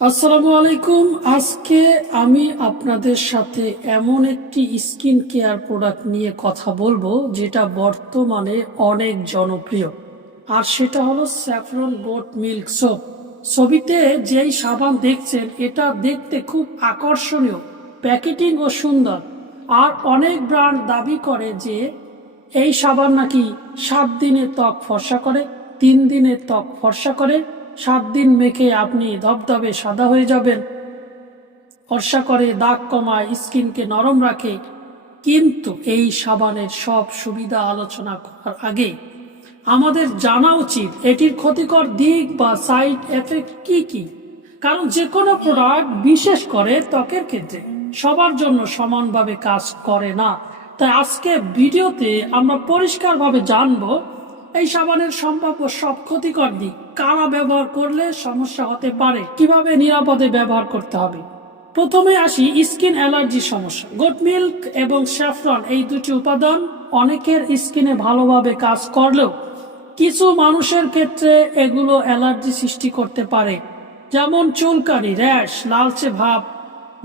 আসসালামু আলাইকুম। আজকে আমি আপনাদের সাথে এমন একটি স্কিন কেয়ার প্রোডাক্ট নিয়ে কথা বলবো যেটা বর্তমানে অনেক জনপ্রিয়, আর সেটা হলো স্যাফরন গোট মিল্ক সোপ। ছবিতে যেই সাবান দেখছেন এটা দেখতে খুব আকর্ষণীয়, প্যাকেটিং ও সুন্দর। আর অনেক ব্র্যান্ড দাবি করে যে এই সাবান নাকি 7 দিনে ত্বক ফর্সা করে, 3 দিনে ত্বক ফর্সা করে, 7 দিন মেখে আপনি ধবধবে সাদা হয়ে যাবেন, ফর্সা করে, দাগ কমায়, স্কিনকে নরম রাখে। কিন্তু এই সাবানের সব সুবিধা আলোচনা করার আগে আমাদের জানা উচিত এটির ক্ষতিকর দিক বা সাইড এফেক্ট কি কি। কারণ যে কোনো প্রোডাক্ট, বিশেষ করে ত্বকের ক্ষেত্রে, সবার জন্য সমানভাবে কাজ করে না। তাই আজকে ভিডিওতে আমরা পরিষ্কারভাবে জানবো এই সাবানের সম্ভাব্য সব ক্ষতিকর দিক, কারা ব্যবহার করলে সমস্যা হতে পারে, কিভাবে নিরাপদে ব্যবহার করতে হবে। প্রথমে আসি স্কিন অ্যালার্জি সমস্যা। গোট মিল্ক এবং স্যাফরন এই দুটি উপাদান অনেকের স্কিনে ভালোভাবে কাজ করলেও কিছু মানুষের ক্ষেত্রে এগুলো অ্যালার্জি সৃষ্টি করতে পারে, যেমন চুলকানি, র্যাশ, লালচে ভাব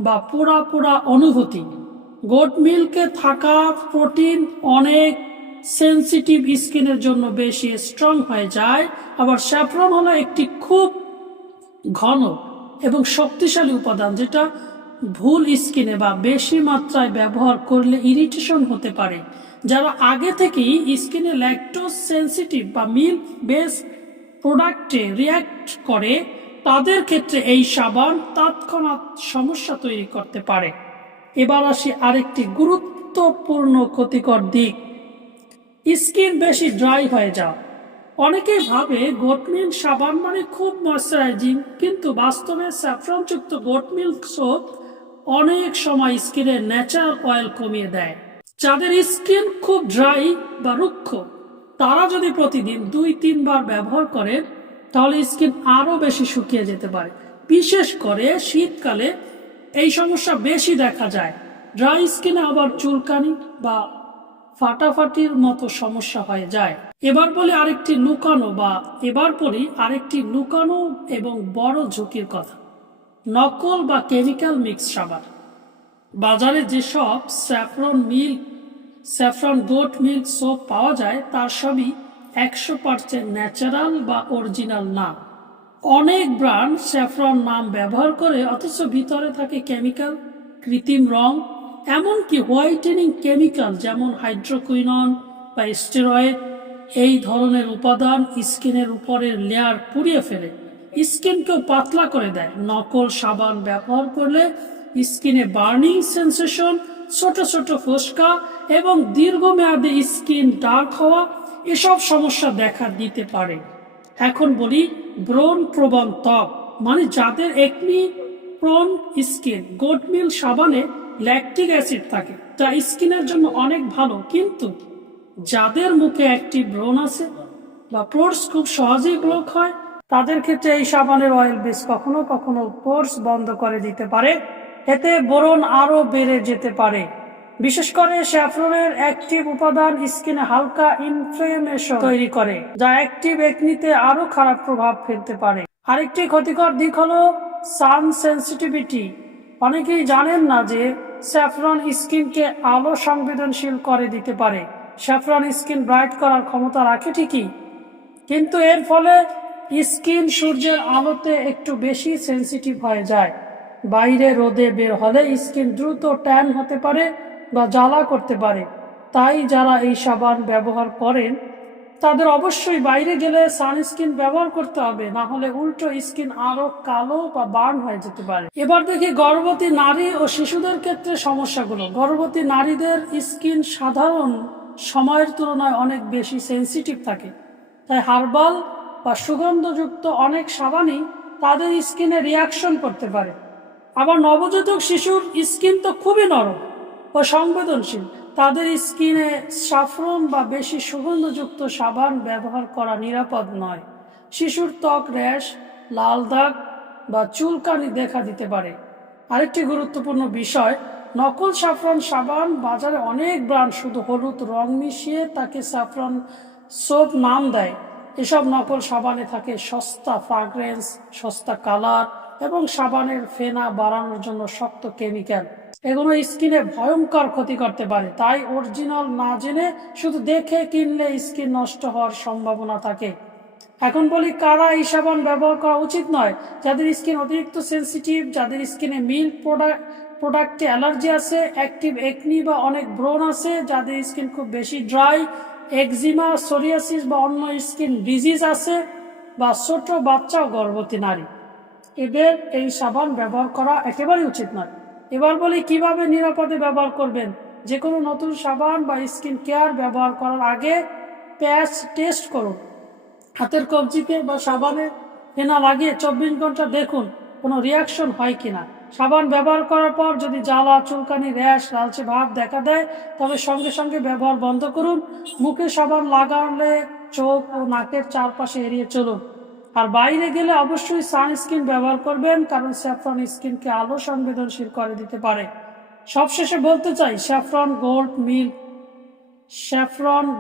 বা পোড়া পোড়া অনুভূতি। গোট মিল্কে থাকা প্রোটিন অনেক সেন্সিটিভ স্কিনের জন্য বেশি স্ট্রং হয়ে যায়। আবার স্যাফরন হলো একটি খুব ঘন এবং শক্তিশালী উপাদান, যেটা ভুল স্কিনে বা বেশি মাত্রায় ব্যবহার করলে ইরিটেশন হতে পারে। যারা আগে থেকেই স্কিনে ল্যাকটোজ সেন্সিটিভ বা মিল্ক বেস প্রোডাক্টে রিয়্যাক্ট করে, তাদের ক্ষেত্রে এই সাবান তৎক্ষণাৎ সমস্যা তৈরি করতে পারে। এবার আসি আরেকটি গুরুত্বপূর্ণ ক্ষতিকর দিক, স্কিন বেশি ড্রাই হয়ে যাওয়া। অনেকেই ভাবে গোট মিল্ক সাবান মানে খুব ময়শ্চারাইজিং, কিন্তু বাস্তবে স্যাফরনযুক্ত গোট মিল্ক সোপ অনেক সময় স্কিনের ন্যাচারাল অয়েল কমিয়ে দেয়। যাদের স্কিন খুব ড্রাই বা রুক্ষ, তারা যদি প্রতিদিন 2-3 বার ব্যবহার করেন তাহলে স্কিন আরো বেশি শুকিয়ে যেতে পারে। বিশেষ করে শীতকালে এই সমস্যা বেশি দেখা যায়। ড্রাই স্কিনে আবার চুলকানি বা ফাটাফাটির মতো সমস্যা হয়ে যায়। এবার বলি আরেকটি লুকানো এবং বড় ঝুঁকির কথা, নকল বা কেমিক্যাল মিক্স সাবান। বাজারে যেসব স্যাফরন গোট মিল্ক সোপ পাওয়া যায় তার সবই 100% ন্যাচারাল বা অরিজিনাল না। অনেক ব্র্যান্ড স্যাফরন নাম ব্যবহার করে, অথচ ভিতরে থাকে কেমিক্যাল, কৃত্রিম রং, এমনকি হোয়াইটেনিং কেমিক্যাল যেমন হাইড্রোকুইনন বা স্টেরয়েড। এই ধরনের উপাদান স্কিনের উপরের লেয়ার পুড়িয়ে ফেলে, স্কিনকেও পাতলা করে দেয়। নকল সাবান ব্যবহার করলে স্কিনে বার্নিং সেন্সেশন, ছোট ছোট ফোস্কা এবং দীর্ঘমেয়াদে স্কিন ডার্ক হওয়া, এসব সমস্যা দেখা দিতে পারে। এখন বলি ব্রণ প্রবণ ত্বক, মানে যাদের acne prone skin. Goat milk সাবানে ল্যাকটিক অ্যাসিড থাকে, যা স্কিনের জন্য অনেক ভালো। কিন্তু যাদের মুখে একটি ব্রণ আছে বা পোর্স খুব সহজেই ব্লক হয়, তাদের ক্ষেত্রে এই সাবানের অয়েল বেস কখনো কখনো পোর্স বন্ধ করে দিতে পারে, এতে ব্রণ আরো বেড়ে যেতে পারে। বিশেষ করে স্যাফরনের অ্যাক্টিভ উপাদান স্কিনে হালকা ইনফ্লেমেশন তৈরি করে, যা অ্যাক্টিভ একনিতে আরো খারাপ প্রভাব ফেলতে পারে। আরেকটি ক্ষতিকর দিক হলো সান সেন্সিটিভিটি। অনেকেই জানেন না যে স্যাফরন স্কিনকে আলো সংবেদনশীল করে দিতে পারে। স্যাফরন স্কিন ব্রাইট করার ক্ষমতা রাখে ঠিকই, কিন্তু এর ফলে স্কিন সূর্যের আলোতে একটু বেশি সেন্সিটিভ হয়ে যায়। বাইরে রোদে বের হলে স্কিন দ্রুত ট্যান হতে পারে বা জ্বালা করতে পারে। তাই যারা এই সাবান ব্যবহার করেন তাদের অবশ্যই বাইরে গেলে সানস্ক্রিন ব্যবহার করতে হবে, না হলে উল্টো স্কিন আরো কালো বা বার্ন হয়ে যেতে পারে। এবার দেখি গর্ভবতী নারী ও শিশুদের ক্ষেত্রে সমস্যাগুলো। গর্ভবতী নারীদের স্কিন সাধারণ সময়ের তুলনায় অনেক বেশি সেন্সিটিভ থাকে, তাই হার্বাল বা সুগন্ধযুক্ত অনেক সাবানই তাদের স্কিনে রিয়াকশন করতে পারে। আবার নবজাতক শিশুর স্কিন তো খুবই নরম ও সংবেদনশীল, তাদের স্কিনে সাফরন বা বেশি সুগন্ধযুক্ত সাবান ব্যবহার করা নিরাপদ নয়। শিশুর ত্বক র্যাশ, লাল দাগ বা চুলকানি দেখা দিতে পারে। আরেকটি গুরুত্বপূর্ণ বিষয়, নকল স্যাফরন সাবান। বাজারে অনেক ব্র্যান্ড শুধু হলুদ রং মিশিয়ে তাকে স্যাফরন সোপ নাম দেয়। এসব নকল সাবানে থাকে সস্তা ফ্রাগ্রেন্স, সস্তা কালার এবং সাবানের ফেনা বাড়ানোর জন্য শক্ত কেমিক্যাল, এগুলো স্কিনে ভয়ঙ্কর ক্ষতি করতে পারে। তাই অরিজিনাল না জেনে শুধু দেখে কিনলে স্কিন নষ্ট হওয়ার সম্ভাবনা থাকে। এখন বলি কারা এই সাবান ব্যবহার করা উচিত নয়। যাদের স্কিন অতিরিক্ত সেন্সিটিভ, যাদের স্কিনে মিল্ক প্রোডাক্টে অ্যালার্জি আছে, অ্যাক্টিভ একনি বা অনেক ব্রণ আছে, যাদের স্কিন খুব বেশি ড্রাই, একজিমা, সোরিয়াসিস বা অন্য স্কিন ডিজিজ আছে, বা ছোট বাচ্চা ও গর্ভবতী নারী, এদের এই সাবান ব্যবহার করা একেবারেই উচিত নয়। এবার বলি কিভাবে নিরাপদে ব্যবহার করবেন। যে কোনো নতুন সাবান বা স্কিন কেয়ার ব্যবহার করার আগে প্যাচ টেস্ট করুন। হাতের কবজিতে বা সাবানে ফেনা লাগিয়ে 24 ঘন্টা দেখুন কোনো রিয়াকশন হয় কিনা। সাবান ব্যবহার করার পর যদি জ্বালা, চুলকানি, র্যাশ, লালচে ভাব দেখা দেয় তবে সঙ্গে সঙ্গে ব্যবহার বন্ধ করুন। মুখে সাবান লাগালে চোখ ও নাকের চারপাশে এড়িয়ে চলুন। আর বাইরে গেলে অবশ্যই সানস্ক্রিন ব্যবহার করবেন, কারণ স্যাফরন স্কিনকে আলো সংবেদনশীল করে দিতে পারে। সবশেষে বলতে চাই, স্যাফরন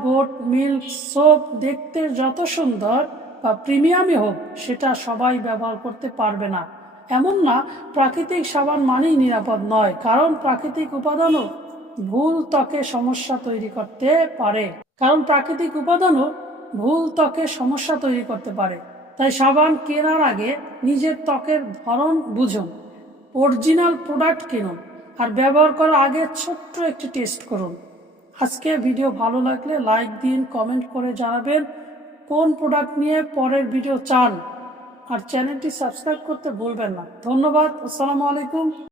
গোট মিল্ক সোপ দেখতে যত সুন্দর বা প্রিমিয়ামই হোক, সেটা সবাই ব্যবহার করতে পারবে না। এমন না প্রাকৃতিক সাবান মানেই নিরাপদ নয়, কারণ প্রাকৃতিক উপাদানও ভুল ত্বকে সমস্যা তৈরি করতে পারে। তাই সাবান কেনার আগে নিজের ত্বকের ধরন বুঝুন, অরিজিনাল প্রোডাক্ট কিনুন, আর ব্যবহার করার আগে ছোট্ট একটি টেস্ট করুন। আজকে ভিডিও ভালো লাগলে লাইক দিন, কমেন্ট করে জানাবেন কোন প্রোডাক্ট নিয়ে পরের ভিডিও চান, আর চ্যানেলটি সাবস্ক্রাইব করতে ভুলবেন না। ধন্যবাদ। আসসালামু আলাইকুম।